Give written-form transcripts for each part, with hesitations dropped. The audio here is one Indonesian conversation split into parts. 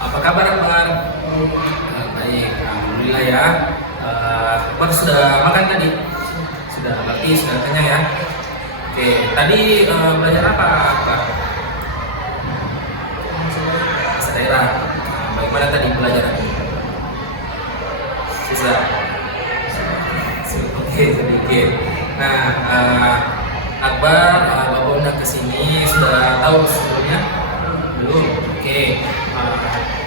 Apa kabar Akbar? Baik, alhamdulillah ya. Akbar sudah makan tadi? Sudah, berarti sudah kenyang ya. Oke, tadi belajar apa Akbar? Bahasa daerah. Bagaimana tadi pelajaran? Susah. Oke, sedikit. Nah, Akbar bapak undang ke sini sudah tahu sebelumnya? Belum. Oke.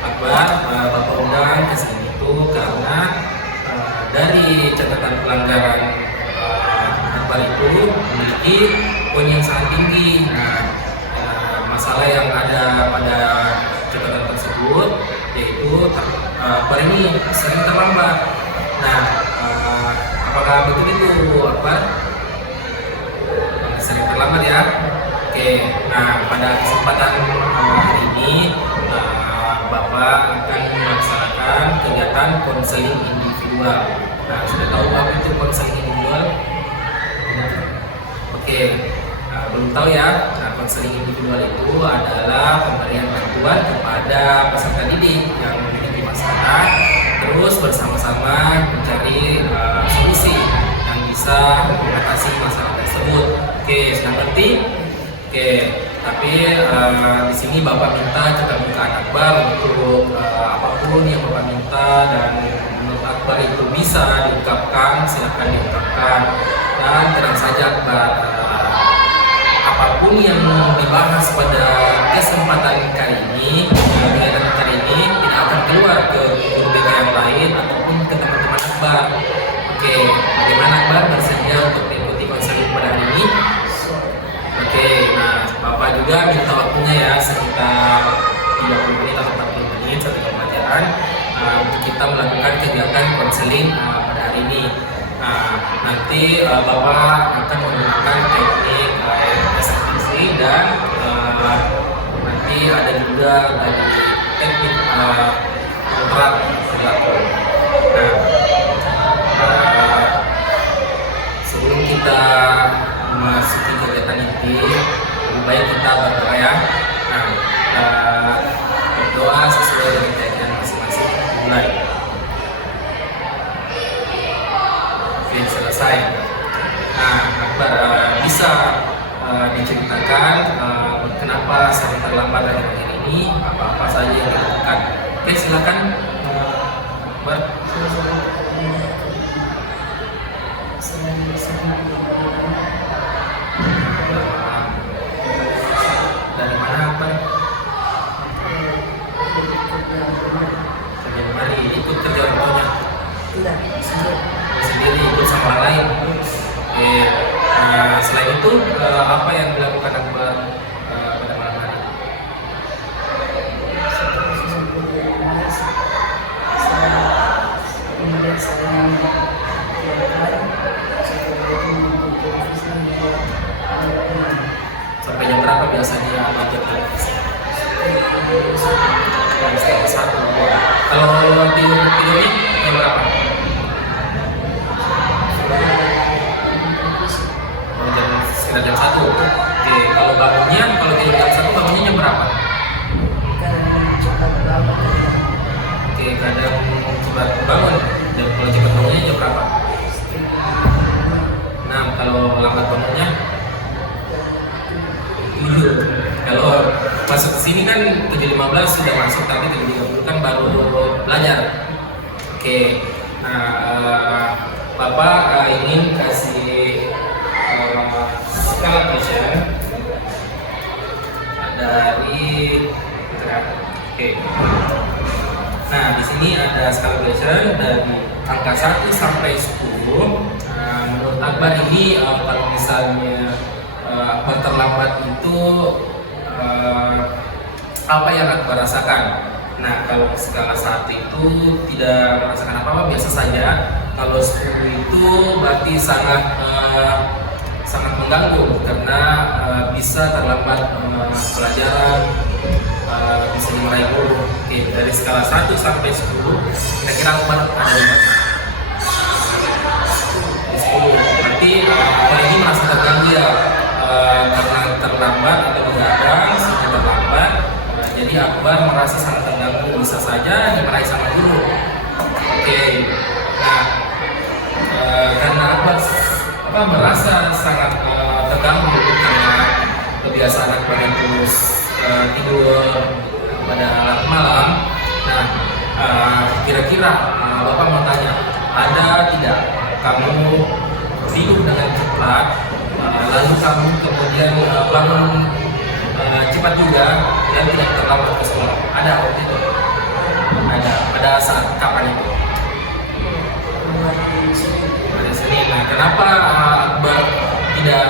Akbar bapak undang ke sini itu karena dari catatan pelanggaran Akbar itu memiliki poin yang sangat tinggi. Nah, masalah yang ada pada catatan tersebut yaitu Akbar ini sering terlambat. Nah, apakah betul itu Akbar? Sering terlambat ya. Oke, nah pada kesempatan hari ini Bapak akan melaksanakan kegiatan konseling individual. Nah, sudah tahu apa itu konseling individual? Oke, belum tahu ya. Nah, konseling individual itu adalah pemberian bantuan kepada peserta didik yang memiliki masalah, terus bersama-sama mencari solusi yang bisa mengatasi masalah tersebut. Oke, sudah ngerti? Oke, tapi di sini Bapak minta tetap muka Akbar untuk apapun yang Bapak minta dan menurut Akbar itu bisa diungkapkan, silakan diungkapkan. Dan tenang saja Akbar, apapun yang dibahas pada kesempatan kali ini, kegiatan kali ini tidak akan keluar ke guru BK yang lain ataupun ke teman-teman Akbar. Oke, bagaimana Akbar bersedia untuk mengikuti konseling pada hari ini? Oke, nah Bapak juga minta waktunya ya sekitar 30 menit atau 40 menit satu pelajaran untuk kita melakukan kegiatan konseling pada hari ini. Nah, nanti Bapak akan menggunakan teknik SFTC dan nanti ada juga teknik kontrak berlaku. Nah, sebelum kita memasuki kegiatan inti, lebih baik kita berdoa ya. Nah, berdoa sesuai dengan kegiatan masing-masing. Mulai. Oke, selesai. Nah, Akbar bisa diceritakan kenapa sering terlambat akhir-akhir ini, apa-apa saja yang dilakukan. Oke, silakan Akbar. Dari mana Akbar? Dari mana ikut kerja orang tuanya? Tidak, Sendiri ikut sama orang lain. Selain itu apa yang dilakukan Akbar pada malam hari? Sampai jam berapa biasanya nonton televisi? Jam setengah satu. Kalau tidurnya jam berapa? Sekitar jam 1. Oke, kalau bangunnya, kalau tidur jam 1 bangunnya jam berapa? Oke, kadang cepat bangun. Dan kalau cepat bangunnya jam berapa? 6. Kalau lambat bangunnya? 7. Kalau masuk ke sini kan 7.15 sudah masuk, tapi 7.30 kan baru belajar. Oke, nah Bapak ingin kasih skala pressure dari oke. Nah, di sini ada skala pressure dari angka 1 sampai 10. Menurut Akbar ini kalau misalnya Akbar terlambat itu apa yang Akbar rasakan? Nah, kalau skala 1 itu tidak merasakan apa-apa, biasa saja. Kalau 10 itu berarti sangat mengganggu karena bisa terlambat pelajaran, bisa dimarahi guru. Oke, dari skala 1 sampai 10 kira-kira Akbar ada di mana? 10. Berarti Akbar ini merasa terganggu ya karena terlambat atau begadang sehingga terlambat. Jadi Akbar merasa sangat terganggu bisa saja dimarahi sama guru. Oke, nah karena Akbar merasa sangat terganggu karena kebiasaan Akbar yang terus tidur pada malam. Nah, kira-kira Bapak mau tanya, ada tidak kamu tidur dengan cepat, lalu kamu kemudian bangun cepat juga dan tidak terlambat ke sekolah? Ada waktu itu? Ada. Pada saat kapan itu? Pada Senin. Nah, kenapa Akbar tidak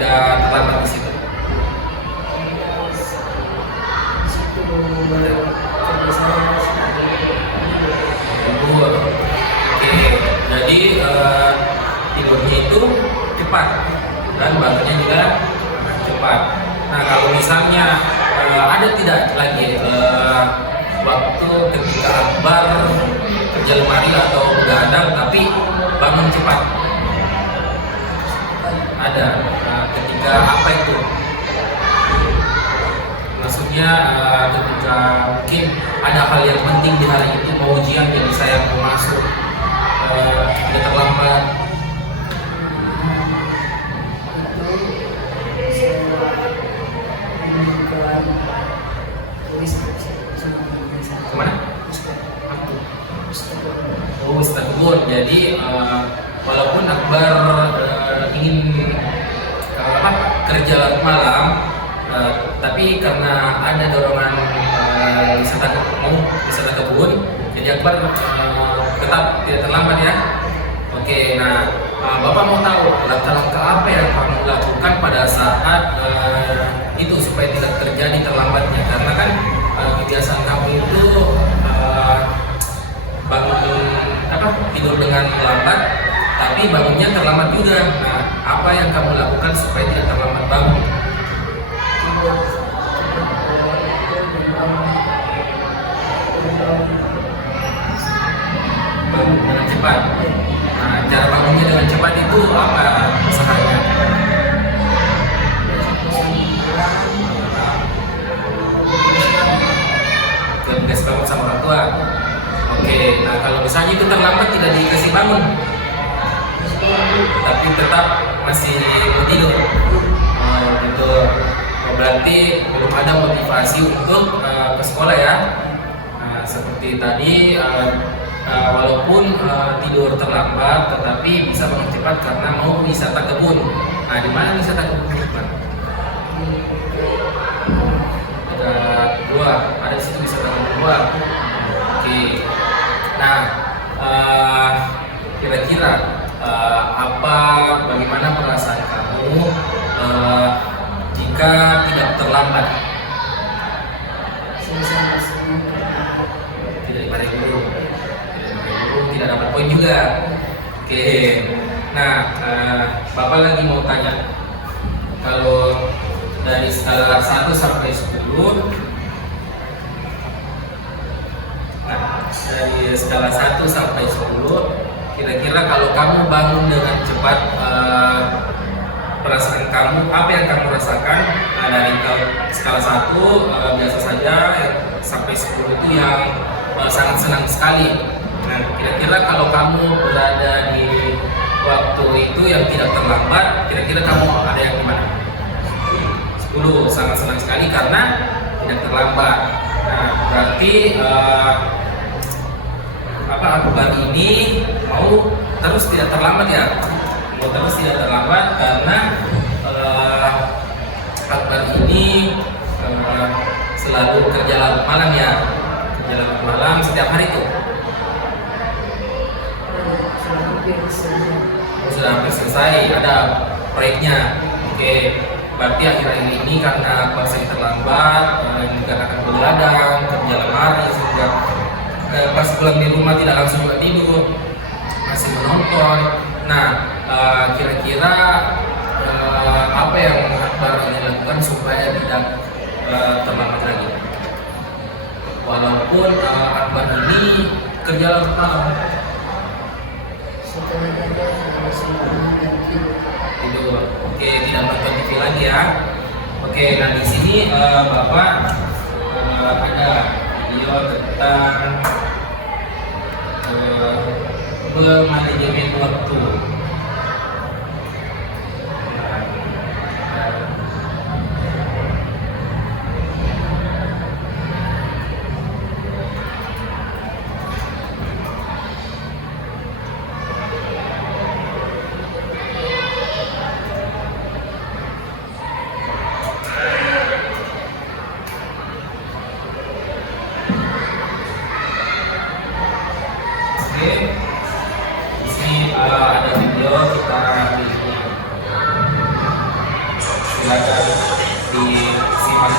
terlambat di situ? Oke, jadi tidurnya itu cepat dan bangunnya juga cepat. Nah, kalau misalnya ada tidak lagi waktu ketika Akbar kerja lemari atau begadang tapi bangun cepat? Ada. Ketika apa itu? Maksudnya ketika mungkin ada hal yang penting di hari itu, mau ujian jadi saya mau masuk tidak terlambat. Kemana? Oh, Ustaz Gun. Jadi walaupun Akbar ingin kerja malam, tapi karena ada dorongan wisata kebun, jadi Akbar tetap tidak terlambat ya. Oke, nah Bapak mau tahu langkah-langkah apa yang kamu lakukan pada saat itu supaya tidak terjadi terlambatnya? Karena kan kebiasaan kamu itu tidur dengan lambat, tapi bangunnya terlambat juga. Nah, apa yang kamu lakukan supaya tidak terlambat bangun? Bangun dengan cepat. Nah, cara bangunnya dengan cepat itu apa usahanya? Dikasih bangun sama orang tua. Oke, nah kalau misalnya itu terlambat tidak dikasih bangun, tapi tetap masih mau tidur, gitu. Berarti belum ada motivasi untuk ke sekolah ya. Nah, seperti tadi, walaupun tidur terlambat, tetapi bisa bangun cepat karena mau wisata kebun. Nah, di mana wisata kebun teman? Ada dua, ada di situ wisata kebun dua. Oke. Nah, kira-kira bagaimana perasaan kamu jika tidak terlambat? Tidak dimarahi guru, tidak dapat poin juga. Oke. Nah, Bapak lagi mau tanya, kalau dari skala 1 sampai 10, dari skala 1 sampai 10, kira-kira kalau kamu bangun dengan cepat, perasaan kamu, apa yang kamu rasakan? Dari skala 1 biasa saja, sampai 10 itu yang sangat senang sekali. Nah, kira-kira kalau kamu berada di waktu itu yang tidak terlambat, kira-kira kamu ada yang gimana? 10, sangat senang sekali karena tidak terlambat. Nah, berarti Akbar ini mau terus tidak terlambat ya, mau terus tidak terlambat karena Akbar ini selalu kerja malam ya, kerja malam setiap hari itu. Sudah hampir selesai, ada proyeknya. Oke, berarti akhir-akhir ini karena Akbar sering terlambat, dikarenakan begadang, kerja lemari sehingga pas pulang di rumah tidak langsung tidur, masih menonton. Nah, kira-kira apa yang Akbar ini lakukan supaya tidak terlambat lagi? Walaupun Akbar ini kerja malam, tidur. Oke, tidak nonton TV lagi ya. Oke, nah di sini Bapak ada video tentang bermanajemen waktu. Di sini ada video kita ini. Silakan disimak.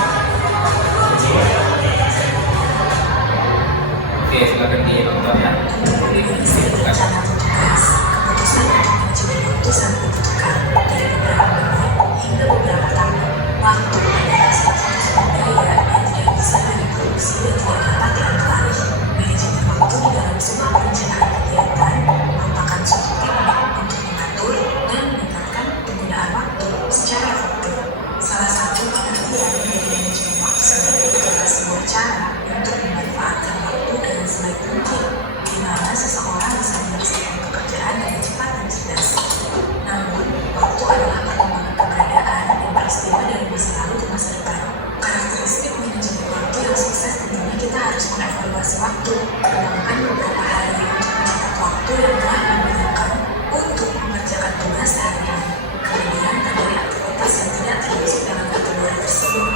Oke, silakan ditonton ya. Disimak. Keputusan dan keputusan dibutuhkan dari beberapa menit hingga beberapa tahun. Waktu adalah salah satu sumber daya yang tidak bisa diproduksi dan tidak dapat diambil alih. Manajemen waktu di dalam sebuah perencanaan kegiatan merupakan suatu teknik untuk mengatur dan meningkatkan penggunaan waktu secara efektif. Salah satu pengertian dari manajemen waktu sendiri adalah sebuah cara untuk memanfaatkan waktu dengan sebaik mungkin, di mana seseorang bisa menyelesaikan pekerjaan dengan cepat dan cerdas. Namun, waktu adalah perkembangan keberadaan dan peristiwa dari masa lalu ke masa depan. Karakteristik manajemen waktu yang sukses tentunya kita harus mengevaluasi waktu, meluangkan beberapa hari untuk mencatat waktu yang telah digunakan untuk mengerjakan tugas sehari-hari. Kemudian tandai aktivitas yang tidak termasuk dalam kategori tersebut.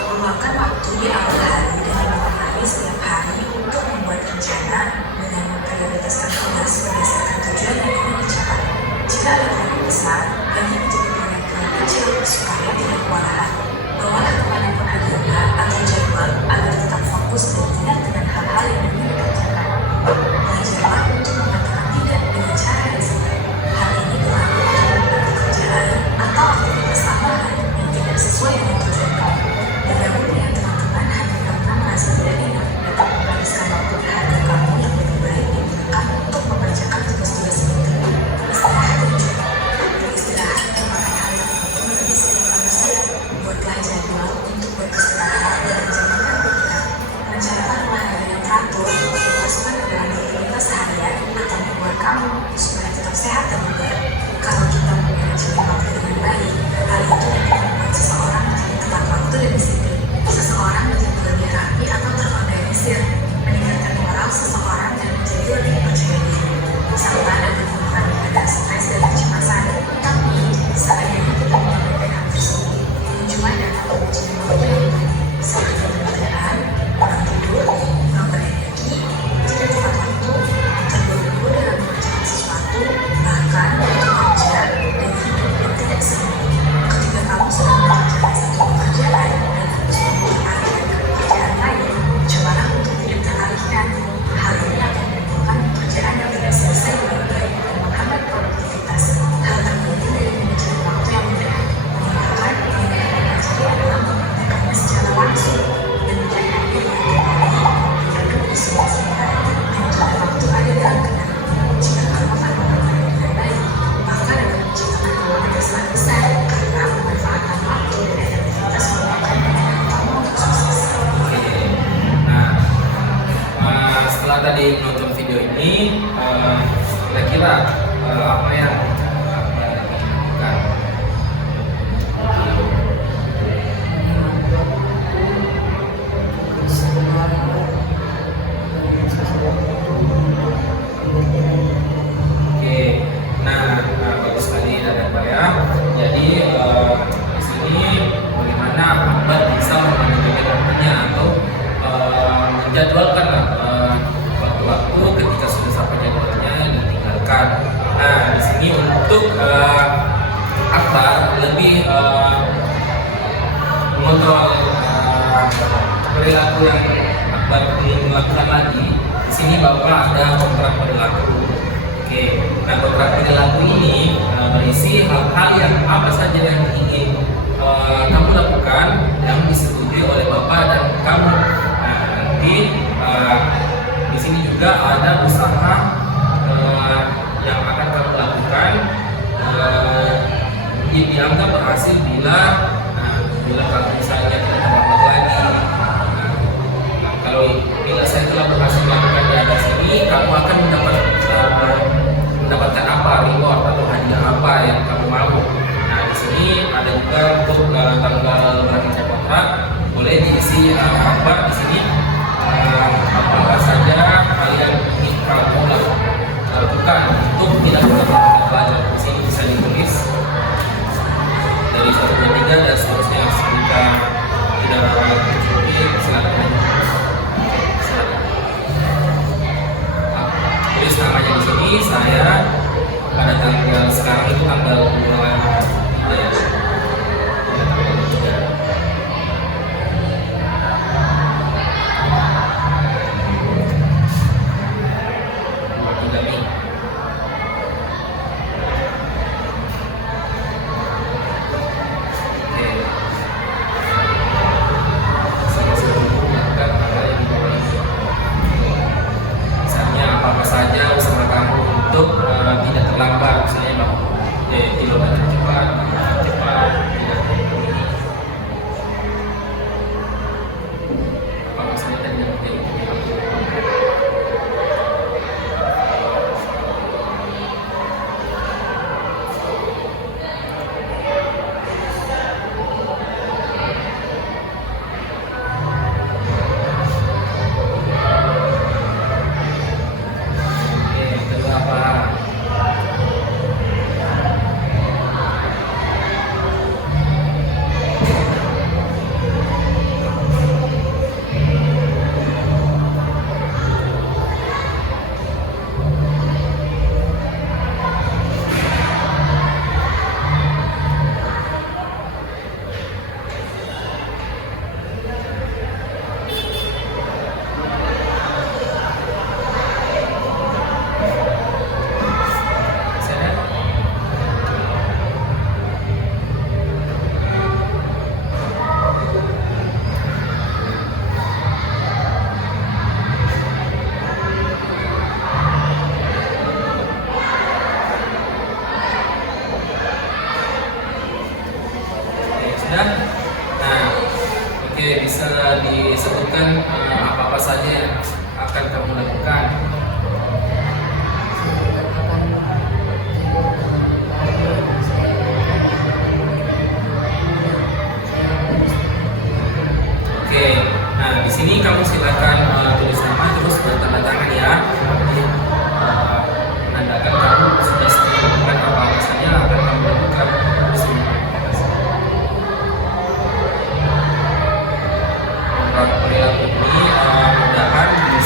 Meluangkan waktu di awal hari dan di malam hari setiap hari untuk membuat rencana dengan memprioritaskan tugas berdasarkan tujuan yang ingin dicapai. Jika ada proyek besar, bagi menjadi proyek-proyek kecil supaya tidak kewalahan. Bawalah kemanapun agenda atau jadwal agar tetap fokus dan tidak dengan hal-hal yang ingin dikerjakan. Belajarlah untuk mengatakan tidak dengan cara yang sesuai. Hal ini berlaku untuk pekerjaan atau aktivitas tambahan yang tidak sesuai dengan tujuan kamu. Bergabung dengan teman-teman hanya karena merasa tidak enak dapat menghabiskan waktu berharga kamu yang lebih baik digunakan untuk mengerjakan tugas-tugas penting. Istirahat dan juga beristirahat merupakan hal yang penting bagi setiap manusia. Buatlah jadwal untuk beristirahat dan menjadikan pikiran. Rencanakan olahraga yang teratur untuk dimasukkan ke dalam rutinitas harian akan membuat kamu supaya tetap sehat dan bugar. Kalau kita memanajemen waktu dengan baik, hal itu dapat membuat seseorang menjadi tepat waktu dan disiplin. Seseorang menjadi lebih rapi atau terorganisir, meningkatkan moral seseorang dan menjadi lebih percaya diri. Serta dapat mengurangi stres dan kecemasan. Tapi, seandainya kita mengabaikan hal tersebut, cuma dapat manajemen waktu yang baik, seperti pekerjaan, kurang tidur, kurang berenergi, tidak tepat waktu, terburu-buru dalam mengerjakan sesuatu, bahkan bekerja dan hidup yang tidak seimbang. Ketika kamu sedang mengerjakan satu pekerjaan dan harus mengalihkan ke pekerjaan lain, cobalah untuk tidak teralihkan. Hal ini akan menimbulkan pekerjaan yang tidak selesai dengan baik dan menghambat produktivitas. Hal terpenting dari manajemen waktu yang mudah merupakan penggunaan energi adalah menggunakannya secara langsung dan tidak hanya diadu diskusikan dan juga waktu ada dalam kendali. Jika kamu akan menggunakannya dengan baik, maka dapat menciptakan peluang yang sangat besar karena pemanfaatan waktu dan efektivitas merupakan penilaian kamu untuk sukses. Setelah tadi menonton video ini, kira-kira apa yang lakukan? Oke, bagus sekali ada Pak ya. Jadi di sini bagaimana Akbar bisa memanajemen waktunya atau menjadwalkan waktu-waktu ketika sudah sampai jadwalnya ditinggalkan. Nah, di sini untuk Akbar lebih mengontrol perilaku yang Akbar ingin melakukan lagi. Di sini Bapak ada kontrak perilaku. Oke, nah kontrak perilaku ini berisi hal-hal yang apa saja yang ingin kamu lakukan yang disetujui oleh Bapak dan kamu. Nah, nanti di sini juga ada usaha yang akan kamu lakukan dianggap berhasil bila kalau misalnya tidak terlambat lagi. Kalau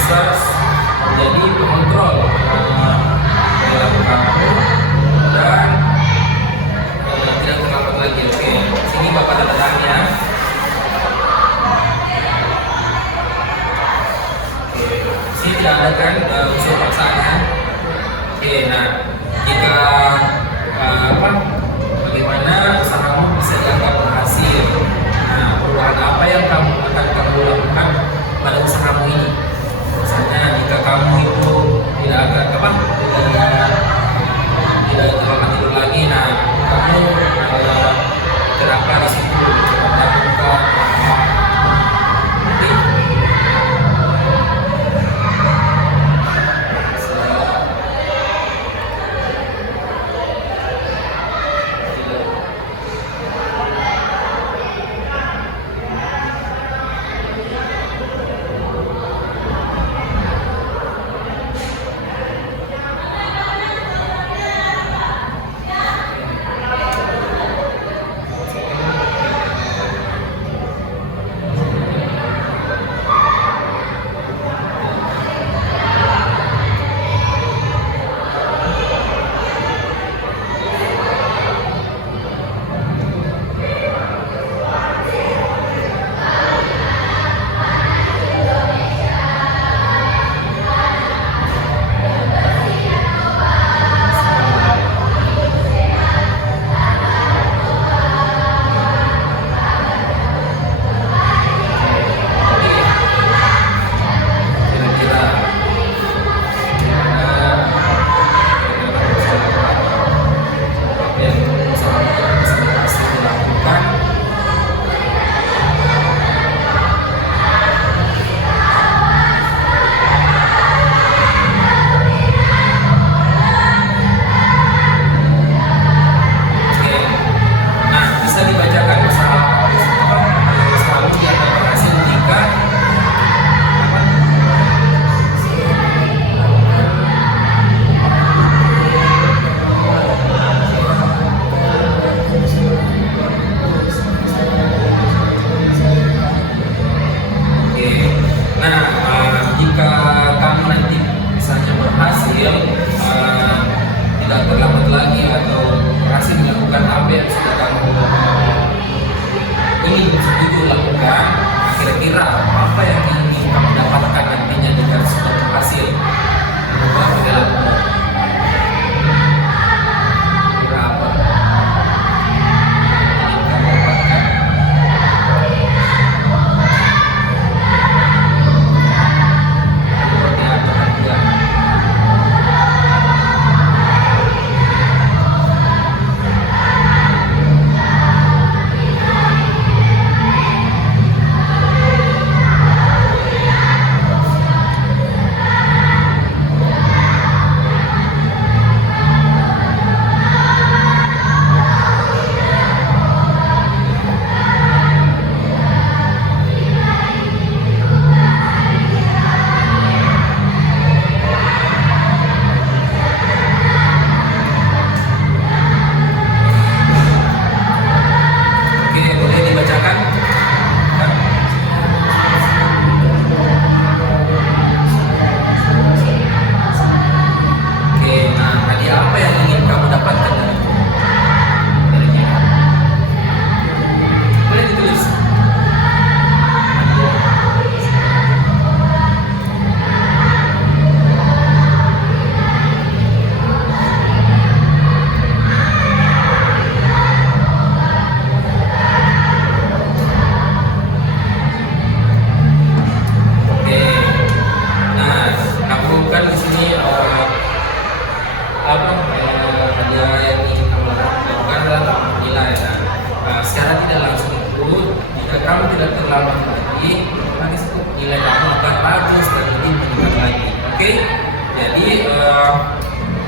bisa menjadi pengontrol perilaku kamu dan tidak terlambat lagi. Oke, sini Bapak tanda tangan ya. Oke, sini tidak ada kan unsur paksanya. Oke, nah jika bagaimana usahamu bisa dianggap berhasil. Nah, perubahan apa yang akan kamu lakukan pada usahamu ini? Misalnya jika kamu itu tidak terlambat tidur lagi, nah kamu terapkan di situ melakukan tidak terlambat lagi atau berhasil melakukan apa yang sudah kamu ingin setuju lakukan. Kira-kira apa yang ingin kamu dapatkan nantinya jika sudah berhasil mengubah perilaku? Kira apa yang kamu dapatkan?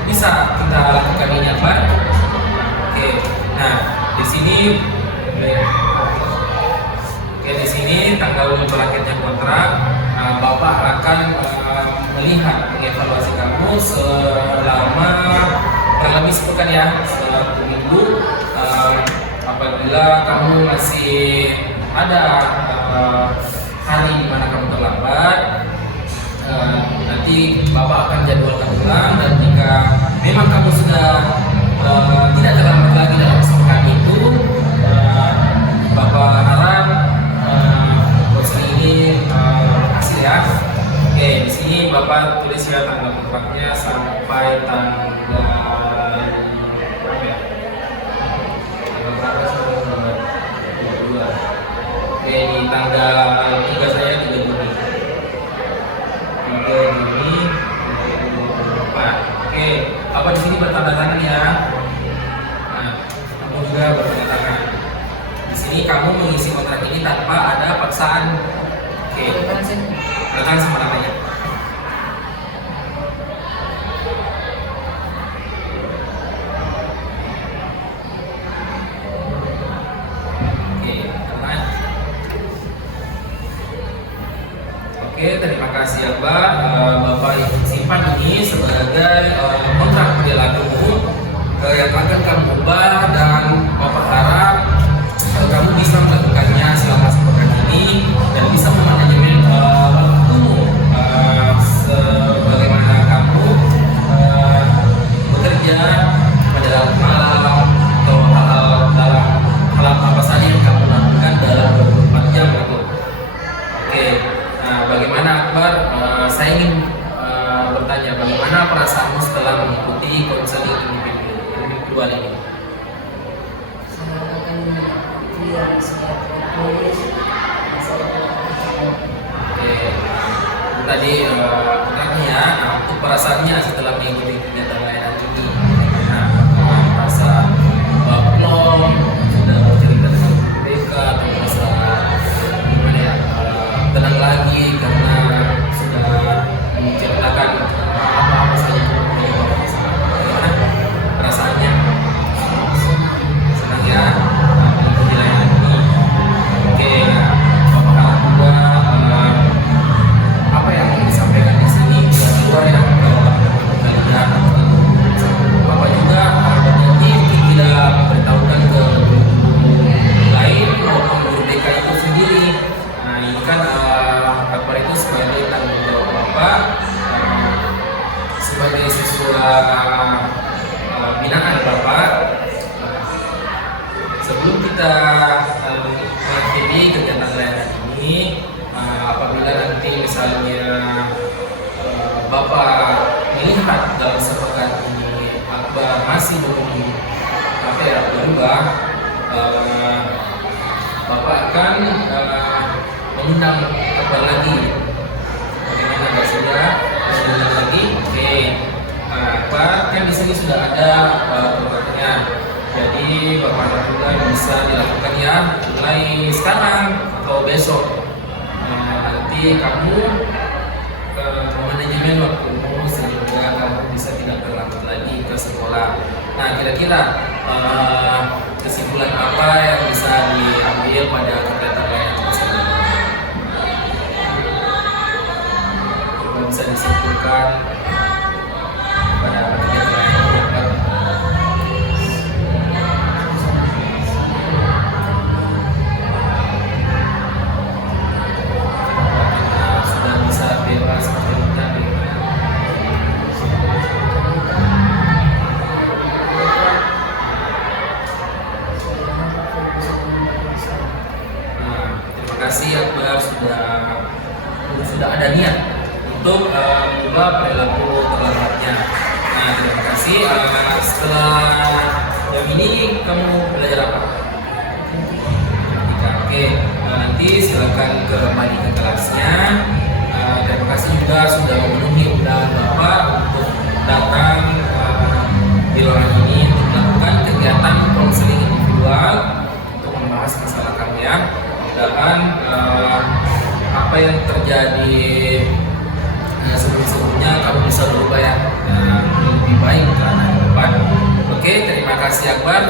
Bisa kita lakukan ini apa? Oke, nah di sini, di sini tanggal berakhirnya kontrak, Bapak akan melihat mengevaluasi kamu selama kurang lebih sepekan ya, selama 1 minggu. Apabila kamu masih ada hari di mana kamu terlambat, nanti Bapak akan jadwalkan ulang, dan jika memang kamu sudah tidak terlambat lagi dalam kesembuhan itu, Bapak harap konseling ini berhasil ya. Oke, di sini Bapak tulis ya tanggal kontraknya sampai tanggal berapa ya? Tanggal berapa sih? 22. Oke, di tanggal 3 saya 3 Juni. 3 Juni 2024. Oke, Bapak di sini bertanda tangan ya. Nah, kamu juga bertanda tangan. Di sini kamu mengisi kontrak ini tanpa ada paksaan. Oke, silakan sama namanya. Oke, terima kasih ya Pak. Bapak simpan ini sebagai kontrak perilaku yang akan kamu ubah, dan Bapak harap kamu bisa melakukannya selama sepekan ini dan bisa memanajemen waktumu sebagaimana kamu bekerja pada malam atau hal apa saja yang kamu lakukan dalam 24 jam itu. Oke. Nah, bagaimana Akbar? Saya ingin bertanya, bagaimana perasaanmu setelah mengikuti konseling individual ini? Saya akan yang setiap tulis Oke, itu tadi ya. Nah, untuk perasaannya setelah mengikuti kegiatan layanan ini, nah, merasa plong, sudah bercerita dengan BK, atau merasa gimana ya, tenang lagi karena sudah menceritakan apa saja yang menjadi Bapak di sana. Bagaimana perasaannya? Senang ya mengikuti layanan ini. Oke, Bapak harap juga apa yang disampaikan di sini tidak keluar ya kalian. Bapak juga berjanji tidak memberitahukan ke lain maupun guru BK itu sendiri. Nah, ini kan Akbar itu sebagai tanggung jawab Bapak sebagai siswa binaan Bapak. Sebelum kita mengakhiri kegiatan layanan ini, apabila nanti misalnya Bapak melihat dalam sepekan ini Akbar masih belum berubah, Bapak akan mengundang Akbar lagi. Bagaimana Mbak sudah mengundang lagi? Oke, Akbar kan di sini sudah ada kontraknya. Jadi Bapak juga bisa dilakukan ya mulai sekarang atau besok. Nanti kamu manajemen waktumu sehingga kamu bisa tidak terlambat lagi ke sekolah. Nah, kira-kira kesimpulan apa yang bisa diambil pada kegiatan layanan tersebut? Coba bisa disimpulkan pada kegiatan layanan tersebut. Sudah bisa bebas bekerja dengan terima kasih Akbar sudah ada niat untuk mengubah perilaku terlambatnya. Nah, terima kasih. Setelah jam ini kamu belajar apa? Oke, nanti silakan kembali ke kelasnya. Terima kasih juga sudah memenuhi undangan Bapak untuk datang di ruangan ini untuk melakukan kegiatan konseling individual untuk membahas masalah kamu ya. Mudah-mudahan apa yang terjadi sebelum-sebelumnya kamu bisa berubah ya, lebih baik ke arah depan. Oke, terima kasih Akbar.